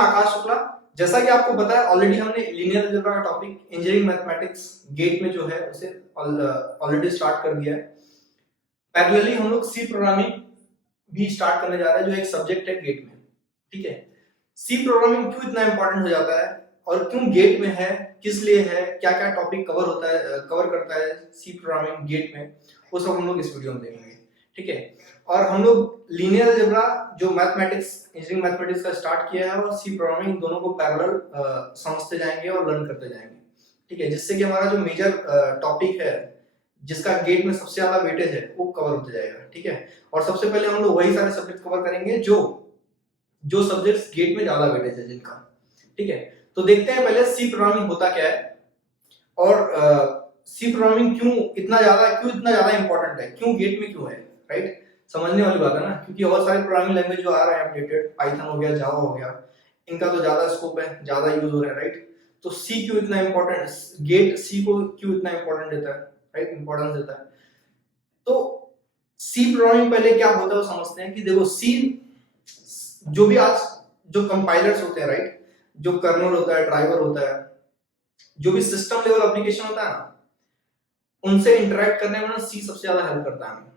मैं आकाश शुक्ला। जैसा कि आपको पता है ऑलरेडी हमने लीनियर अलजेब्रा का टॉपिक इंजीनियरिंग मैथमेटिक्स गेट में जो है उसे ऑलरेडी स्टार्ट कर दिया है। पैरेलली हम लोग सी प्रोग्रामिंग भी स्टार्ट करने जा रहे हैं जो एक सब्जेक्ट है गेट में। ठीक है, सी प्रोग्रामिंग क्यों इतना इंपॉर्टेंट हो जाता है और क्यों गेट में है, किस लिए है, क्या क्या टॉपिक कवर करता है सी प्रोग्रामिंग गेट में, वो सब हम लोग इस वीडियो में देखेंगे। ठीक है, और हम लोग लीनियर अलजेब्रा जो मैथमेटिक्स इंजीनियरिंग मैथमेटिक्स का स्टार्ट किया है और सी प्रोग्रामिंग दोनों को पैरेलल समझते जाएंगे और लर्न करते जाएंगे। ठीक है, जिससे कि हमारा जो मेजर टॉपिक है जिसका गेट में सबसे ज्यादा वेटेज है वो कवर होते जाएगा। ठीक है, और सबसे पहले हम लोग वही सारे सब्जेक्ट कवर करेंगे जो सब्जेक्ट्स गेट में ज्यादा वेटेज है जिनका। ठीक है, तो देखते हैं पहले सी प्रोग्रामिंग होता क्या है और सी प्रोग्रामिंग क्यों इतना ज्यादा इंपॉर्टेंट है, क्यों गेट में क्यों है। राइट, समझने वाली बात है ना, क्योंकि और सारे प्रोग्रामिंग लैंग्वेज जो आ रहे हैं अपडेटेड, पाइथन हो गया, जावा हो गया, इनका तो ज्यादा स्कोप है, ज्यादा यूज हो रहा है। राइट, तो सी क्यों इतना इंपॉर्टेंट, गेट सी को क्यों इतना इंपॉर्टेंट देता है, राइट, इंपॉर्टेंस देता है। तो सी प्रोग्रामिंग पहले क्या होता है वो समझते हैं कि देखो सी जो भी आज जो कंपाइलर्स होते हैं, राइट, जो कर्नल होता है, ड्राइवर होता है, जो भी सिस्टम लेवल एप्लीकेशन होता है ना, उनसे इंटरेक्ट करने में ना सी सबसे ज्यादा हेल्प करता है हमें,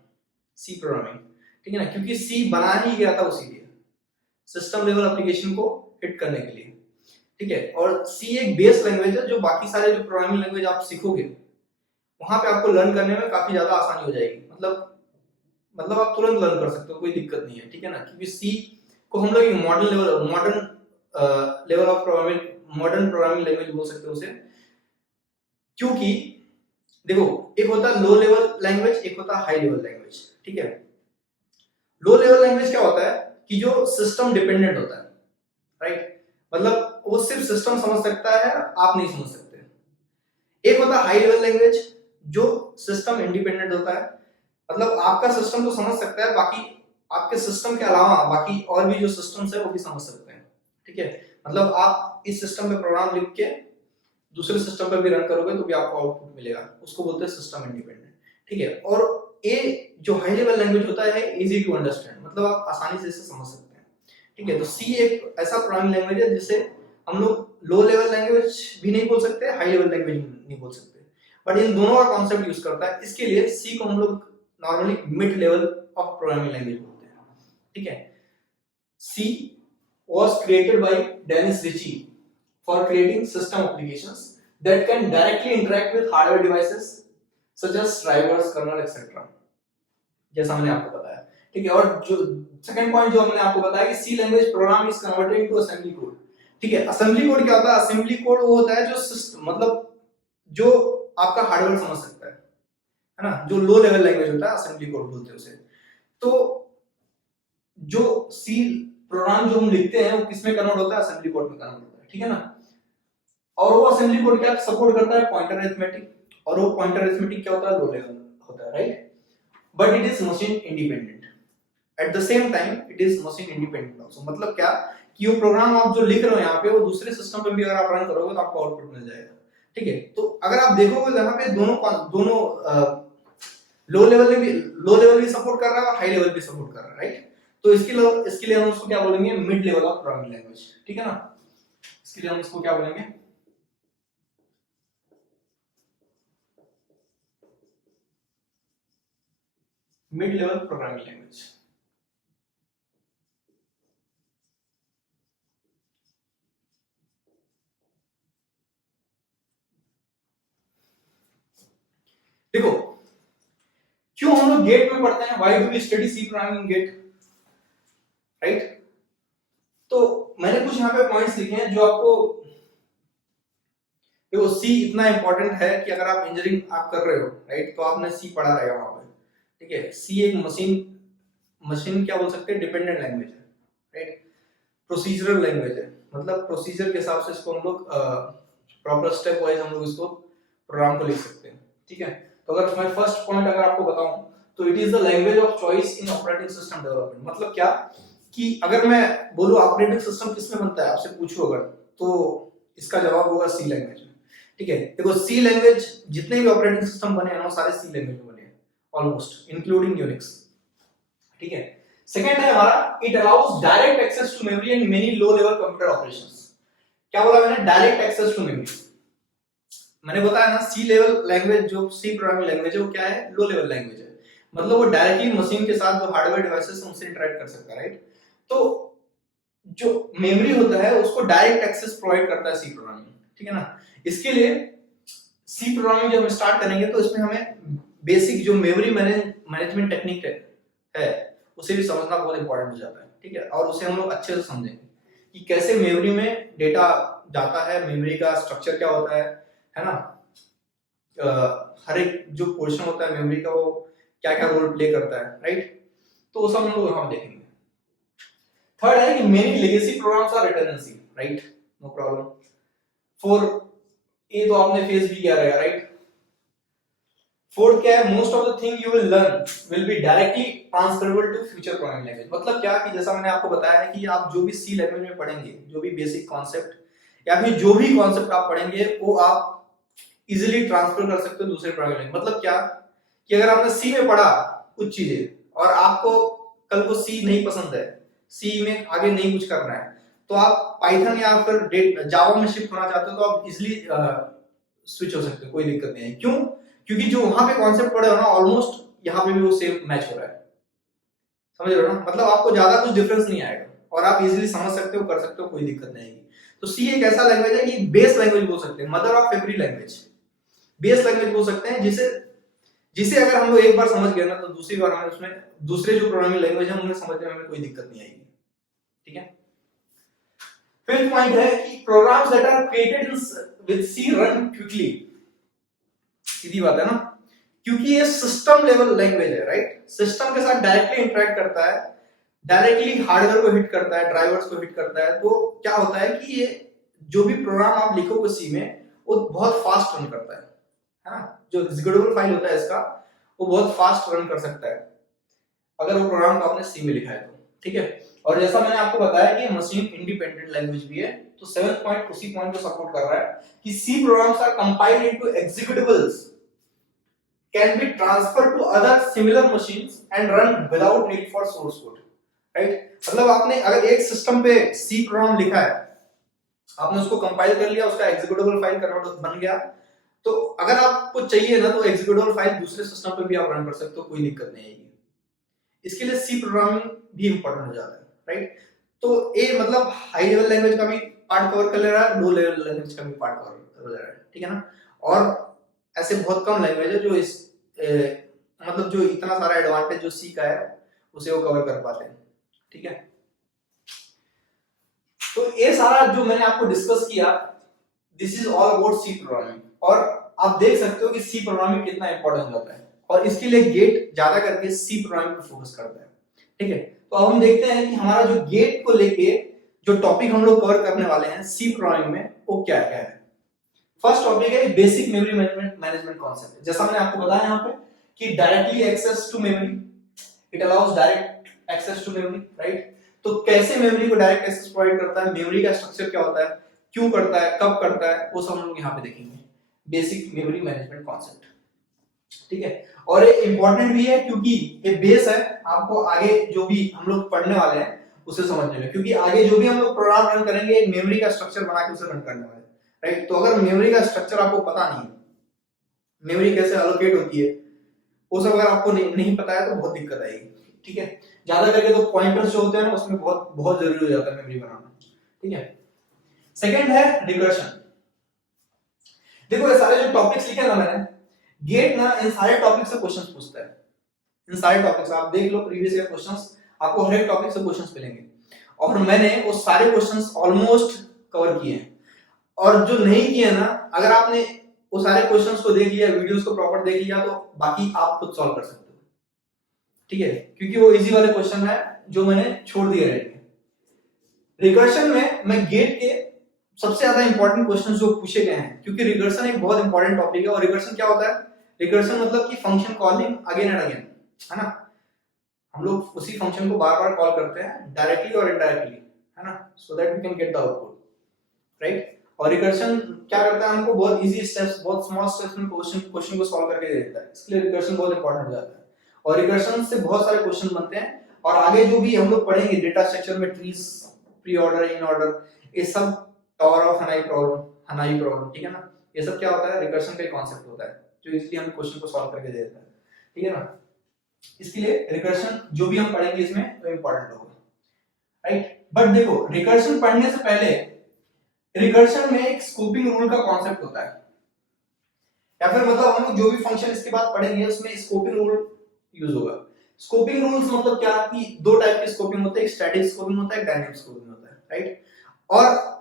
सी प्रोग्रामिंग। ठीक है ना, क्योंकि सी बना ही गया था उसी लिए, सिस्टम लेवल एप्लीकेशन को हिट करने के लिए। ठीक है, और सी एक बेस लैंग्वेज है जो बाकी सारे जो प्रोग्रामिंग लैंग्वेज आप सीखोगे वहां पे आपको लर्न करने में काफी ज्यादा आसानी हो जाएगी। मतलब आप तुरंत लर्न कर सकते हो, कोई दिक्कत नहीं है। ठीक है ना, क्योंकि सी को हम लोग modern level of programming, modern programming language बोल सकते हो उसे, क्योंकि देखो एक होता है लो लेवल लैंग्वेज, एक होता है हाई लेवल लैंग्वेज। ठीक है, लो लेवल लैंग्वेज क्या होता है कि जो सिस्टम डिपेंडेंट होता है, राइट, मतलब वो सिर्फ सिस्टम समझ सकता है, आप नहीं समझ सकते। एक होता है हाई लेवल लैंग्वेज जो सिस्टम इंडिपेंडेंट होता है, मतलब आपका सिस्टम तो समझ सकता है, बाकी आपके सिस्टम के अलावा बाकी और भी जो सिस्टम्स है वो भी समझ सकते हैं। ठीक है, मतलब आप इस सिस्टम पे प्रोग्राम लिख के दूसरे सिस्टम पे भी रन करोगे तो भी आपको आउटपुट मिलेगा, उसको बोलते हैं सिस्टम इंडिपेंडेंट। ठीक है, और ये जो हाई लेवल लैंग्वेज होता है इजी टू अंडरस्टैंड, मतलब आप आसानी से इसे समझ सकते हैं। ठीक है, तो सी एक ऐसा प्रोग्रामिंग लैंग्वेज है जिसे हम लोग लो लेवल लैंग्वेज भी नहीं बोल सकते, हाई लेवल लैंग्वेज नहीं बोल सकते, बट इन दोनों का कॉन्सेप्ट यूज करता है। इसके लिए सी को हम लोग normally mid level of programming language बोलते हैं। ठीक है, सी was created by Dennis Ritchie for creating system applications that can directly interact with hardware devices such as drivers, kernel, etc. जैसा मैंने आपको बताया। ठीक है, और जो सेकंड पॉइंट जो हमने आपको बताया कि C language program is converted into assembly code. ठीक है, असेंबली कोड क्या होता है? असेंबली कोड वो होता है जो मतलब जो आपका हार्डवेयर समझ सकता है ना, जो लो लेवल लैंग्वेज होता है असेंबली कोड बोलते हैं उसे। तो जो सी प्रोग्राम जो हम लिखते हैं वो किसमें कन्वर्ट होता है? असेंबली कोड में कन्वर्ट होता है। ठीक है ना, और वो असेंबली कोड क्या सपोर्ट करता है? पॉइंटर अरिथमेटिक, और वो पॉइंटर अरिथमेटिक क्या होता है? लो लेवल होता है, right, but it is machine independent at the same time, it is machine independent also. मतलब क्या कि वो प्रोग्राम आप जो लिख रहे हो यहाँ पे वो दूसरे सिस्टम पे भी अगर आप रन करोगे तो आपको आउटपुट मिल जाएगा। ठीक है, तो अगर आप देखोगे यहाँ पे दोनों लो लेवल भी सपोर्ट कर रहा है और हाई लेवल भी सपोर्ट कर रहा है, राइट। तो इसके लिए हम उसको क्या बोलेंगे? Mid level of programming language. ठीक है ना, इसके लिए हम इसको क्या बोलेंगे? Mid level programming language. देखो क्यों हम लोग गेट में पढ़ते हैं? Why do we study C programming GATE, right. तो मैंने कुछ यहाँ पे पॉइंट्स लिखे हैं जो आपको, देखो सी इतना इंपॉर्टेंट है कि अगर आप इंजीनियरिंग आप कर रहे हो, राइट, तो आपने सी पढ़ा रहेगा वहां पे। ठीक है, सी एक मशीन क्या बोल सकते हैं? डिपेंडेंट लैंग्वेज है, राइट, प्रोसीजरल लैंग्वेज है, मतलब प्रोसीजर के हिसाब से इसको हम लोग प्रॉपर स्टेप वाइज हम लोग इसको प्रोग्राम को लिख सकते हैं। ठीक है, तो अगर मैं फर्स्ट पॉइंट अगर आपको बताऊं तो it is the language of choice in operating system development. मतलब क्या कि अगर मैं बोलूं ऑपरेटिंग सिस्टम किसमें बनता है, आपसे पूछूं अगर, तो इसका जवाब होगा सी लैंग्वेज में। ठीक है, देखो सी लैंग्वेज जितने भी ऑपरेटिंग सिस्टम बने हैं वो सारे सी लैंग्वेज में बने हैं ऑलमोस्ट, इंक्लूडिंग यूनिक्स। ठीक है, सेकंड है हमारा it allows direct access to memory and many low level computer operations. क्या बोला मैंने? Direct access to memory. मैंने बताया ना सी लेवल लैंग्वेज, जो सी प्रोग्रामिंग लैंग्वेज है वो क्या है? लो लेवल लैंग्वेज है। मतलब वो डायरेक्टली मशीन के साथ जो हार्डवेयर डिवाइसेस हैं उनसे इंटरेक्ट कर सकता है, राइट? तो जो मेमोरी होता है उसको डायरेक्ट एक्सेस प्रोवाइड करता है सी प्रोग्रामिंग, ठीक है ना? इसके लिए सी प्रोग्रामिंग जब हम स्टार्ट करेंगे तो इसमें हमें बेसिक जो मेमोरी मैनेजमेंट टेक्निक है उसे भी समझना बहुत इंपॉर्टेंट हो जाता है, ठीक है? और उसे हम लोग अच्छे से समझेंगे कि कैसे मेमोरी में डेटा जाता है, मेमोरी का स्ट्रक्चर क्या होता है ना? हर एक जो पोर्शन होता है मेमोरी का वो क्या क्या रोल प्ले करता है, राइट? तो वो सब हम लोग यहाँ देखेंगे। थर्ड है कि many legacy programs are written in C, right? No problem. Four, ये तो आपने फेस भी किया रहेगा, राइट? फोर्थ क्या है? Most of the thing you will learn will be directly transferable to future programming language. मतलब क्या कि जैसा मैंने आपको बताया है कि आप जो भी सी लैंग्वेज में पढ़ेंगे, जो भी बेसिक कॉन्सेप्ट या फिर जो भी कॉन्सेप्ट आप पढ़ेंगे वो आप इजीली ट्रांसफर कर सकते हो दूसरे प्रोग्रामिंग लैंग्वेज। मतलब क्या कि अगर आपने सी में पढ़ा कुछ चीजें और आपको कल को सी नहीं पसंद है, सी में आगे नहीं कुछ करना है, तो आप पाइथन या फिर जावा में शिफ्ट होना चाहते हो तो आप इजीली स्विच हो सकते हो, कोई दिक्कत नहीं है। क्यों? क्योंकि जो वहां पे कॉन्सेप्ट पढ़े हो ना ऑलमोस्ट यहाँ पे भी वो सेम मैच हो रहा है। समझ रहे हो ना? मतलब आपको ज्यादा कुछ डिफरेंस नहीं आएगा और आप इजीली समझ सकते हो, कर सकते हो, कोई दिक्कत नहीं आएगी। तो सी एक ऐसा लैंग्वेज है कि बेस लैंग्वेज बोल सकते हैं, mother of every language, base language बोल सकते हैं, जिसे अगर हम लोग एक बार समझ गए ना तो दूसरी बार हमें उसमें दूसरे जो प्रोग्रामिंग लैंग्वेज है उन्हें समझने में हमें कोई दिक्कत नहीं आएगी, ठीक है? फिफ्थ पॉइंट है कि programs that are created with C run quickly. सीधी बात है ना, क्योंकि ये सिस्टम लेवल लैंग्वेज है, राइट? सिस्टम के साथ डायरेक्टली इंटरेक्ट करता है, डायरेक्टली हार्डवेयर को हिट करता है, ड्राइवर्स को हिट करता है। तो क्या होता है कि ये जो भी प्रोग्राम आप लिखोगे सी में वो बहुत फास्ट रन करता है ना? जो एग्जीक्यूटेबल फाइल होता है इसका वो बहुत फास्ट रन कर सकता है अगर वो प्रोग्राम को आपने सी में लिखा है तो, ठीक है? और जैसा मैंने आपको बताया कि मशीन इंडिपेंडेंट लैंग्वेज भी है, तो 7th पॉइंट उसी पॉइंट को सपोर्ट कर रहा है कि C programs are compiled into executables can be transferred to other similar machines and run without need for source code, right? मतलब आपने अगर एक सिस्टम पे सी प्रोग्राम लिखा है, आपने उसको कंपाइल कर लिया, उसका एग्जीक्यूटेबल फाइल कन्वर्ट बन गया, तो अगर आपको चाहिए ना तो एग्जीक्यूटेबल फाइल दूसरे सिस्टम पे भी आप रन कर सकते हो, कोई दिक्कत नहीं आएगी। इसके लिए सी प्रोग्रामिंग भी इंपॉर्टेंट हो जाता है, राइट? तो ये मतलब हाई लेवल लैंग्वेज का भी पार्ट कवर कर ले रहा है, लो लेवल लैंग्वेज का भी पार्ट कवर कर ले रहा है, ठीक है ना? और ऐसे बहुत कम लैंग्वेज है जो इस मतलब जो इतना सारा एडवांटेज जो सी का है उसे वो कवर कर पाते हैं, ठीक है? तो ये सारा जो मैंने आपको डिस्कस किया, this is all about C programming. और आप देख सकते हो कि सी प्रोग्रामिंग कितना इंपॉर्टेंट होता है और इसके लिए गेट ज्यादा करके सी प्रोग्रामिंग पर फोकस करता है, ठीक है? तो अब हम देखते हैं कि हमारा जो गेट को लेके जो टॉपिक हम लोग कवर करने वाले हैं सी प्रोग्रामिंग में वो क्या क्या है। फर्स्ट टॉपिक है बेसिक मेमोरी मैनेजमेंट कॉन्सेप्ट। जैसा मैंने आपको बताया यहाँ पे कि directly access to memory, it allows direct access to memory, right? तो कैसे मेमोरी को डायरेक्ट एक्सेस प्रोवाइड करता है, मेमोरी का स्ट्रक्चर क्या होता है, क्यों करता है, कब करता है, वो सब हम लोग यहाँ पे देखेंगे। बेसिक मेमोरी मैनेजमेंट कॉन्सेप्ट, ठीक है? और ये इंपॉर्टेंट भी है क्योंकि ये बेस है आपको आगे जो भी हम लोग पढ़ने वाले हैं उसे समझने में, क्योंकि आगे जो भी हम लोग प्रोग्राम रन करेंगे एक मेमोरी का स्ट्रक्चर बना के उसे रन करने वाले, राइट? तो अगर मेमोरी का स्ट्रक्चर आपको पता नहीं है, मेमोरी कैसे एलोकेट होती है, वो सब अगर आपको नहीं पता है तो बहुत दिक्कत आएगी, ठीक है? ज्यादा करके तो पॉइंटर्स जो होते हैं ना उसमें बहुत बहुत जरूरी हो जाता है मेमोरी बनाना, ठीक है? सेकंड है रिकर्शन। देखो ये सारे जो टॉपिक्स लिखे ना मैंने, गेट ना इन सारे टॉपिक से क्वेश्चंस पूछता है। इन सारे टॉपिक्स आप देख लो, प्रीवियस ईयर क्वेश्चंस आपको हर एक टॉपिक से क्वेश्चंस मिलेंगे और मैंने वो सारे क्वेश्चंस ऑलमोस्ट कवर किए हैं। और जो नहीं किए ना, अगर आपने वो सारे क्वेश्चंस को देख लिया, वीडियोस को प्रॉपर देख लिया, तो बाकी आप खुद सॉल्व कर सकते हो, ठीक है? क्योंकि वो इजी वाले क्वेश्चन है जो मैंने छोड़ दिए हैं। रिकर्शन में मैं गेट के सबसे ज्यादा इंपॉर्टेंट क्वेश्चंस जो पूछे गए हैं, क्योंकि रिकर्शन एक बहुत इंपॉर्टेंट टॉपिक है। और रिकर्शन क्या होता है? रिकर्शन मतलब कि function calling again and again, है ना? हम लोग उसी फंक्शन को बार बार कॉल करते हैं डायरेक्टली और इनडायरेक्टली, है ना? So that we can get the output, right? और रिकर्शन क्या करता है? हमको बहुत इजी स्टेप्स, बहुत स्मॉल स्टेप्स में क्वेश्चन को सॉल्व करके दे देता है। इसलिए रिकर्शन बहुत इंपॉर्टेंट हो जाता है और रिकर्शन से बहुत सारे क्वेश्चन बनते हैं। और आगे जो भी हम लोग पढ़ेंगे डेटा स्ट्रक्चर में trees, pre order, in order, ये सब टावर ऑफ हनाई प्रॉब्लम, ठीक है ना, ये सब क्या होता है, रिकर्शन का कॉन्सेप्ट होता है जो इसलिए हमें क्वेश्चन को सॉल्व करके दे देता है, ठीक है ना। इसके लिए रिकर्शन जो भी हम पढ़ेंगे इसमें वो इंपॉर्टेंट होगा, राइट। बट देखो रिकर्शन पढ़ने से पहले रिकर्शन में एक स्कोपिंग रूल का कॉन्सेप्ट होता है, या फिर मतलब हम लोग जो भी फंक्शन इसके बाद पढ़ेंगे उसमें स्कोपिंग रूल यूज होगा। स्कोपिंग रूल्स मतलब क्या कि दो टाइप के स्कोपिंग होते हैं, एक स्टैटिक स्कोपिंग होता है, एक डायनेमिक स्कोपिंग होता है, राइट। और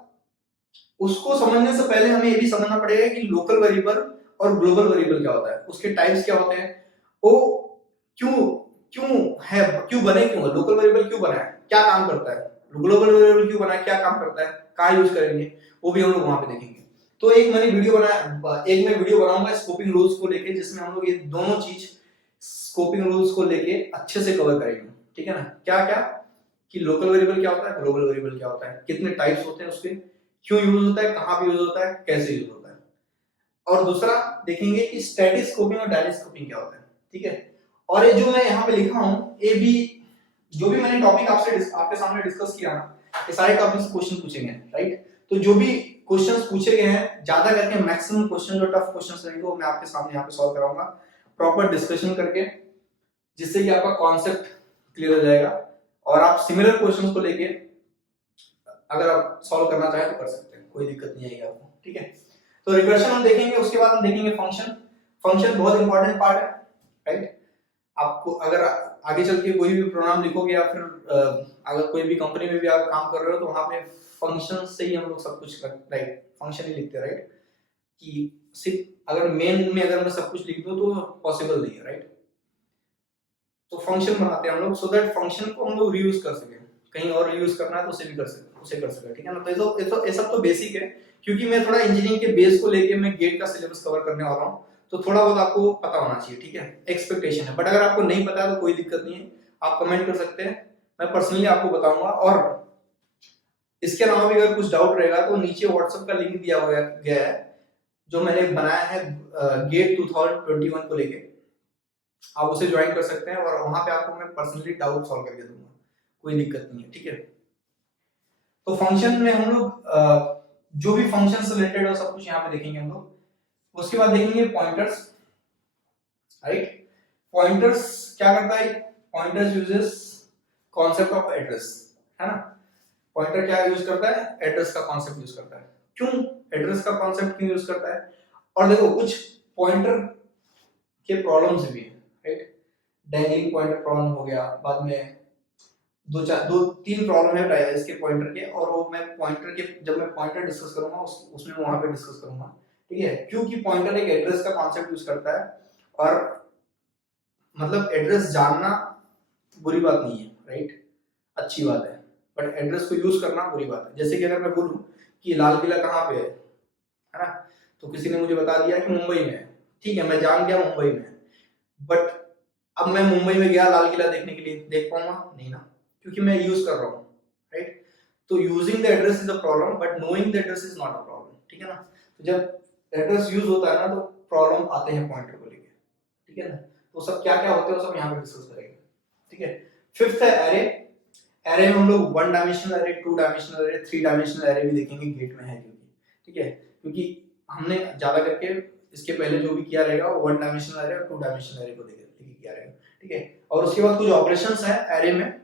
उसको समझने से पहले हमें ये भी समझना पड़ेगा कि लोकल वेरिएबल और ग्लोबल वेरिएबल क्या होता है, उसके टाइप्स क्या होते हैं, वो क्यों क्यों है, क्यों बने, क्यों लोकल वेरिएबल क्यों बना है, क्या काम करता है, ग्लोबल वेरिएबल क्यों बना है, क्या काम करता है, कहाँ यूज करेंगे, वो भी हम लोग वहां पे देखेंगे। तो एक मैं वीडियो बनाऊंगा स्कोपिंग रूल्स को लेके, जिसमें हम लोग ये दोनों चीज स्कोपिंग रूल्स को लेके अच्छे से कवर करेंगे, ठीक है ना। क्या क्या कि लोकल वेरिएबल क्या होता है, ग्लोबल वेरिएबल क्या होता है, कितने टाइप्स होते हैं उसके, क्यों यूज होता है, कहाँ पे यूज होता है, कैसे यूज होता है। और दूसरा देखेंगे कि स्टैटिक स्कोपिंग और डायनेमिक स्कोपिंग क्या होता है, ठीक है। और ये जो मैं यहाँ पे लिखा हूँ, ये भी जो भी मैंने टॉपिक आपके सामने डिस्कस किया ना, ये सारे टॉपिक्स क्वेश्चन पूछेंगे, राइट। तो जो भी क्वेश्चंस पूछे गए हैं, ज्यादा करके मैक्सिमम क्वेश्चन जो टफ क्वेश्चंस रहेंगे वो मैं आपके सामने यहाँ पे सॉल्व कराऊंगा, प्रॉपर डिस्कशन करके, जिससे कि आपका कॉन्सेप्ट क्लियर हो जाएगा और आप सिमिलर क्वेश्चंस को लेके अगर आप सॉल्व करना चाहें तो कर सकते हैं, कोई दिक्कत नहीं आएगी आपको, ठीक है। तो रिकर्शन हम देखेंगे, उसके बाद हम देखेंगे फंक्शन। फंक्शन बहुत इंपॉर्टेंट पार्ट है, राइट। आपको अगर आगे चल के कोई भी प्रोग्राम लिखोगे या फिर अगर कोई भी कंपनी में भी आप काम कर रहे हो तो वहां पे फंक्शन से ही हम लोग सब कुछ, राइट, फंक्शन ही लिखते हैं, राइट। कि सिर्फ अगर मेन में अगर मैं सब कुछ लिख दूं तो पॉसिबल नहीं है, राइट। तो फंक्शन बनाते हैं हम लोग, सो दैट फंक्शन को हम लोग रीयूज कर सके, कहीं और रीयूज करना है तो उसे भी कर सके, उसे कर सके, ठीक है ना। तो ये सब तो बेसिक है, क्योंकि मैं थोड़ा इंजीनियरिंग के बेस को लेके मैं गेट का सिलेबस कवर करने वाला हूँ, तो थोड़ा बहुत आपको पता होना चाहिए, ठीक है, एक्सपेक्टेशन है। बट अगर आपको नहीं पता है तो कोई दिक्कत नहीं है, आप कमेंट कर सकते हैं, मैं पर्सनली आपको बताऊंगा। और इसके अलावा भी अगर कुछ डाउट रहेगा तो नीचे व्हाट्सएप का लिंक दिया गया है जो मैंने बनाया है गेट 2021 को लेके, आप उसे ज्वाइन कर सकते हैं और वहां पे आपको मैं पर्सनली डाउट सॉल्व करके दूंगा, कोई दिक्कत नहीं है, ठीक है। तो फंक्शन में हम लोग जो भी फंक्शन से रिलेटेड हो सब कुछ यहाँ पे देखेंगे हम लोग। उसके बाद देखेंगे पॉइंटर्स, राइट। पॉइंटर्स क्या करता है, pointers uses concept of address, है ना। पॉइंटर क्या यूज करता है, एड्रेस का कॉन्सेप्ट यूज करता है। क्यों एड्रेस का कॉन्सेप्ट क्यों यूज करता है, और देखो कुछ पॉइंटर के प्रॉब्लम्स भी है, राइट। डैंगलिंग पॉइंटर प्रॉब्लम हो गया, बाद में दो तीन प्रॉब्लम है इसके पॉइंटर के, और वो मैं पॉइंटर के जब मैं पॉइंटर डिस्कस करूंगा उसमें वहां पे डिस्कस करूंगा, ठीक है। क्योंकि पॉइंटर एक एड्रेस का कॉन्सेप्ट यूज करता है, और मतलब एड्रेस जानना बुरी बात नहीं है, राइट, अच्छी बात है, बट एड्रेस को यूज करना बुरी बात है। जैसे कि अगर मैं बोलूं कि लाल किला कहाँ पे है ना, तो किसी ने मुझे बता दिया कि मुंबई में है, ठीक है, मैं जान गया मुंबई में है, बट अब मैं मुंबई में गया लाल किला देखने के लिए, देख पाऊंगा नहीं ना, क्योंकि मैं यूज कर रहा हूँ, राइट। तो using the address is a problem but knowing the address is not a problem, ठीक है ना। तो जब एड्रेस यूज होता है ना तो प्रॉब्लम आते हैं पॉइंटर को लेके, ठीक है ना। तो सब क्या क्या होते हैं वो सब यहाँ पे डिस्कस करेंगे, ठीक है। फिफ्थ है एरे। एरे में हम लोग 1 dimensional array, 2 dimensional array, 3 dimensional array भी देखेंगे, गेट में है क्योंकि, ठीक है, क्योंकि हमने ज्यादा करके इसके पहले जो भी किया रहेगा वो 1 डायमेंशनल एरे और 2 डायमेंशनल एरे को देखेंगे किया रहेगा, ठीक है। और उसके बाद कुछ ऑपरेशंस हैं एरे में,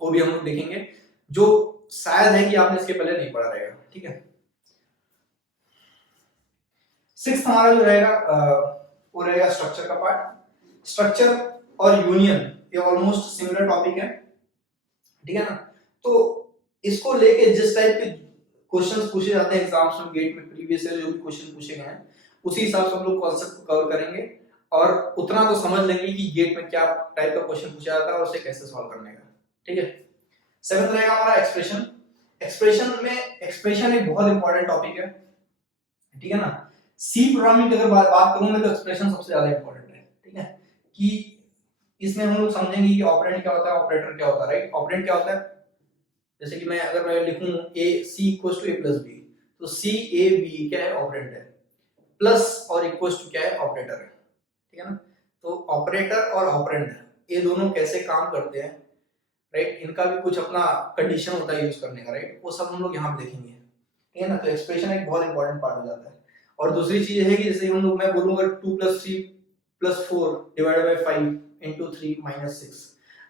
वो भी हम लोग देखेंगे, जो शायद है कि आपने इसके पहले नहीं पढ़ा रहेगा, ठीक है। सिक्स्थ हमारा जो रहेगा वो रहेगा स्ट्रक्चर का पार्ट। स्ट्रक्चर और यूनियन ये ऑलमोस्ट सिमिलर टॉपिक है, ठीक है ना। तो इसको लेके जिस टाइप के क्वेश्चंस पूछे जाते हैं एग्जाम्स में, गेट में प्रीवियस ईयर जो भी क्वेश्चन पूछे गए हैं उसी हिसाब से हम लोग कॉन्सेप्ट को कवर करेंगे, और उतना तो समझ लेंगे कि गेट में क्या टाइप का क्वेश्चन पूछा जाता है और उसे कैसे सॉल्व करने का, ठीक है। सेवेंथ रहेगा हमारा एक्सप्रेशन। एक्सप्रेशन एक बहुत इंपॉर्टेंट टॉपिक है, ठीक है ना। सी प्रोग्रामिंग की अगर बात करूं मैं तो एक्सप्रेशन सबसे ज्यादा इंपॉर्टेंट है, ठीक है। कि इसमें हम लोग समझेंगे कि ऑपरेंड क्या होता है, ऑपरेटर क्या होता है, राइट। ऑपरेंड क्या होता है, जैसे कि अगर मैं लिखूं a c equals to a plus b, तो c a b क्या है, ऑपरेंड है, प्लस और इक्वल्स टू क्या है, ऑपरेटर है, ठीक है ना। तो ऑपरेटर और ऑपरेंड ये दोनों कैसे काम करते हैं राइट, इनका भी कुछ अपना कंडीशन होता है यूज करने का, राइट, वो सब हम लोग यहाँ पे देखेंगे, ठीक है ना। तो एक्सप्रेशन एक बहुत इंपॉर्टेंट पार्ट हो जाता है। और दूसरी चीज है कि जैसे हम लोग, मैं बोलूंगा 2+3+4 डिवाइडेड बाय 5 × 3 - 6,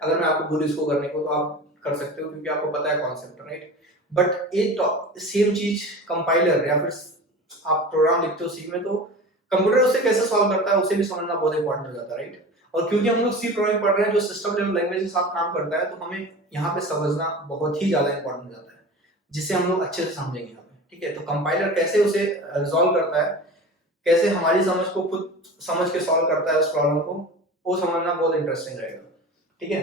अगर मैं आपको बोलूं इसको करने को तो आप कर सकते हो क्योंकि आपको पता है कॉन्सेप्ट, राइट। बट एक सेम चीज कंपाइलर या फिर आप प्रोग्राम लिखते हो सी में, तो कंप्यूटर उसे कैसे सॉल्व करता है उसे भी समझना बहुत इंपॉर्टेंट हो जाता है, राइट। और क्योंकि हम लोग सी प्रोग्रामिंग पढ़ रहे हैं जो सिस्टम लेवल लैंग्वेज के साथ काम करता है, तो हमें यहाँ पे समझना बहुत ही ज्यादा इंपॉर्टेंट हो जाता है, जिसे हम लोग अच्छे से समझेंगे यहाँ पे, ठीक है। तो कंपाइलर कैसे उसे रिजॉल्व करता है, कैसे हमारी समझ को खुद समझ के सॉल्व करता है उस प्रॉब्लम को, वो समझना बहुत इंटरेस्टिंग रहेगा, ठीक है।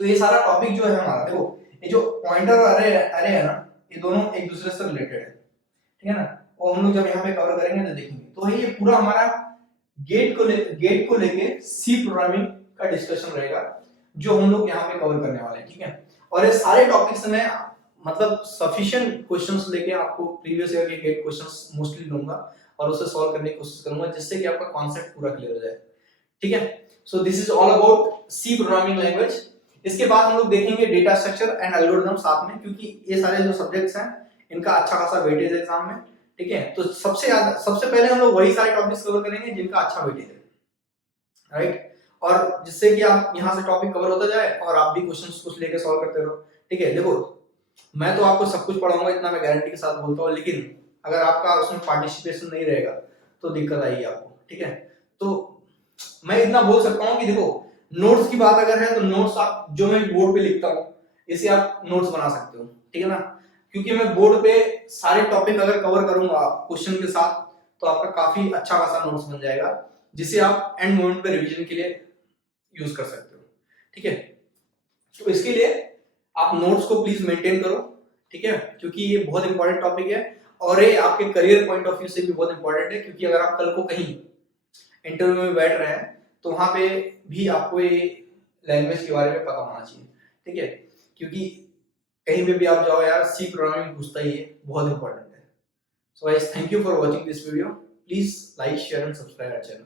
तो ये सारा टॉपिक जो है हमारा, देखो ये जो पॉइंटर और अरे है ना, ये दोनों एक दूसरे से रिलेटेड है, ठीक है ना। और हम लोग जब यहाँ पे कवर करेंगे तो देखेंगे, तो ये पूरा हमारा गेट को लेके सी प्रोग्रामिंग का डिस्कशन रहेगा जो हम लोग यहाँ पे कवर करने वाले हैं, ठीक है। और ये सारे टॉपिक्स में मतलब सफिशिएंट क्वेश्चंस लेके आपको प्रीवियस ईयर के गेट क्वेश्चंस मोस्टली लूंगा और उसे सॉल्व करने की कोशिश करूंगा, जिससे कि आपका कॉन्सेप्ट पूरा क्लियर हो जाए, ठीक है। So this is all about C programming language. इसके बाद हम लोग देखेंगे डेटा स्ट्रक्चर एंड एल्गोरिथम साथ में, क्योंकि ये सारे जो सब्जेक्ट्स हैं इनका अच्छा खासा वेटेज है एग्जाम में, ठीक है। तो सबसे पहले हम लोग वही सारे टॉपिक्स कवर करेंगे जिनका अच्छा वेटेज है, राइट। और जिससे कि आप यहाँ से टॉपिक कवर होता जाए और आप भी क्वेश्चंस कुछ लेके सॉल्व करते रहो, ठीक है। देखो मैं तो आपको सब कुछ पढ़ाऊंगा, इतना मैं गारंटी के साथ बोलता हूँ, लेकिन अगर आपका उसमें पार्टिसिपेशन नहीं रहेगा तो दिक्कत आएगी आपको, ठीक है। तो मैं इतना बोल सकता हूँ कि देखो नोट्स की बात अगर है तो नोट्स आप जो मैं बोर्ड पे लिखता हूँ इसे आप नोट्स बना सकते हो, ठीक है ना। क्योंकि मैं बोर्ड पे सारे टॉपिक अगर कवर करूंगा क्वेश्चन के साथ तो आपका काफी अच्छा खासा नोट्स बन जाएगा, जिसे आप एंड मोमेंट पे रिवीजन के लिए यूज कर सकते हो, ठीक है। तो इसके लिए आप नोट्स को प्लीज मेंटेन करो, ठीक है, क्योंकि ये बहुत इंपॉर्टेंट टॉपिक है और ये आपके करियर पॉइंट ऑफ व्यू से भी बहुत इंपॉर्टेंट है, क्योंकि अगर आप कल को कहीं इंटरव्यू में बैठ रहे हैं तो वहां पे भी आपको ये लैंग्वेज के बारे में पता होना चाहिए, ठीक है। क्योंकि कहीं पे भी आप जाओ यार सी प्रोग्रामिंग पूछता ही है, बहुत इंपॉर्टेंट है। So guys, thank you for watching this video, please like share and subscribe our channel.